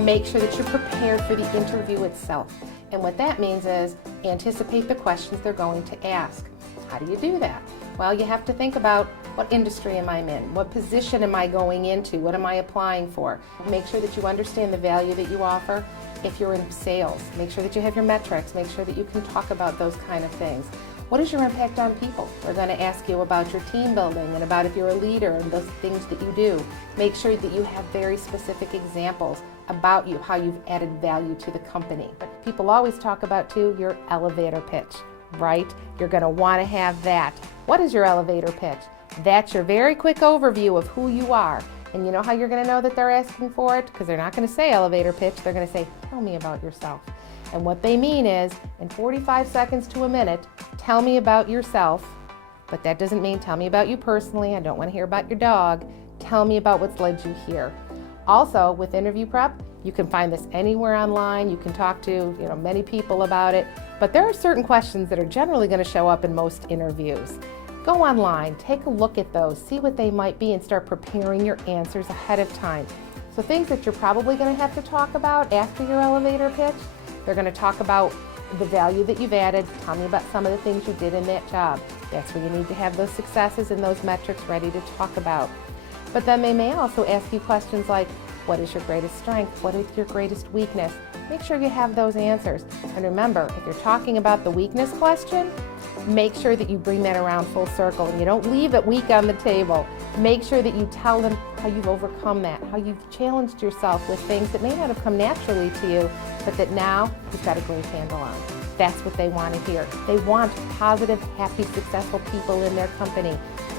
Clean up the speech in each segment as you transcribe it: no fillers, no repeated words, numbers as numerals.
Make sure that you're prepared for the interview itself. And what that means is anticipate the questions they're going to ask. How do you do that? Well, you have to think about what industry am I in? What position am I going into? What am I applying for? Make sure that you understand the value that you offer. If you're in sales, make sure that you have your metrics. Make sure that you can talk about those kind of things. What is your impact on people? They're going to ask you about your team building and about if you're a leader and those things that you do. Make sure that you have very specific examples about you, how you've added value to the company. But people always talk about too your elevator pitch, right? You're going to want to have that. What is your elevator pitch? That's your very quick overview of who you are. And you know how you're going to know that they're asking for it? Because they're not going to say elevator pitch, they're going to say, tell me about yourself. And what they mean is, in 45 seconds to a minute, tell me about yourself. But that doesn't mean tell me about you personally. I don't want to hear about your dog. Tell me about what's led you here. Also, with interview prep, you can find this anywhere online. You can talk to many people about it. But there are certain questions that are generally going to show up in most interviews. Go online, take a look at those, see what they might be, and start preparing your answers ahead of time. So things that you're probably going to have to talk about after your elevator pitch, they're going to talk about the value that you've added. Tell me about some of the things you did in that job. That's where you need to have those successes and those metrics ready to talk about. But then they may also ask you questions like, what is your greatest strength? What is your greatest weakness? Make sure you have those answers. And remember, if you're talking about the weakness question, make sure that you bring that around full circle and you don't leave it weak on the table. Make sure that you tell them how you've overcome that, how you've challenged yourself with things that may not have come naturally to you, but that now you've got a great handle on. That's what they want to hear. They want positive, happy, successful people in their company.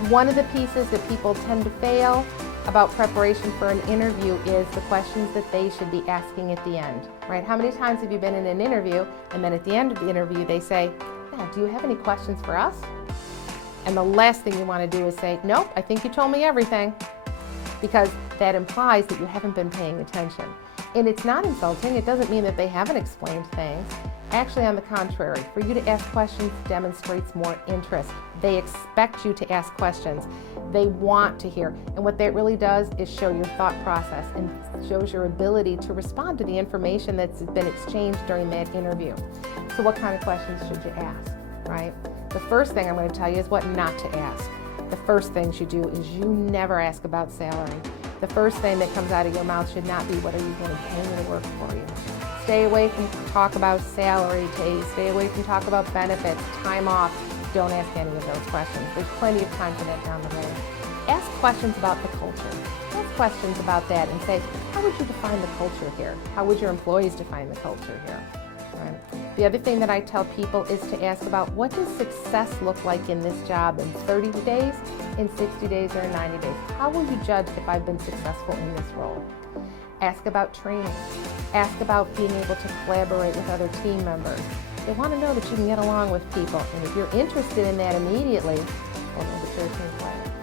One of the pieces that people tend to fail about preparation for an interview is the questions that they should be asking at the end, right? How many times have you been in an interview and then at the end of the interview they say, now, do you have any questions for us? And the last thing you want to do is say, nope, I think you told me everything, because that implies that you haven't been paying attention. And it's not insulting. It doesn't mean that they haven't explained things. Actually, on the contrary, for you to ask questions demonstrates more interest. They expect you to ask questions. They want to hear. And what that really does is show your thought process and shows your ability to respond to the information that's been exchanged during that interview. So what kind of questions should you ask, right? The first thing I'm going to tell you is what not to ask. The first thing you do is you never ask about salary. The first thing that comes out of your mouth should not be, what are you going to pay me to work for you? Stay away from talk about salary, stay away from talk about benefits, time off. Don't ask any of those questions. There's plenty of time for that down the road. Ask questions about the culture. Ask questions about that and say, how would you define the culture here? How would your employees define the culture here? Right. The other thing that I tell people is to ask about, what does success look like in this job in 30 days, in 60 days, or in 90 days? How will you judge if I've been successful in this role? Ask about training. Ask about being able to collaborate with other team members. They want to know that you can get along with people. And if you're interested in that immediately, well, know that you're a team player.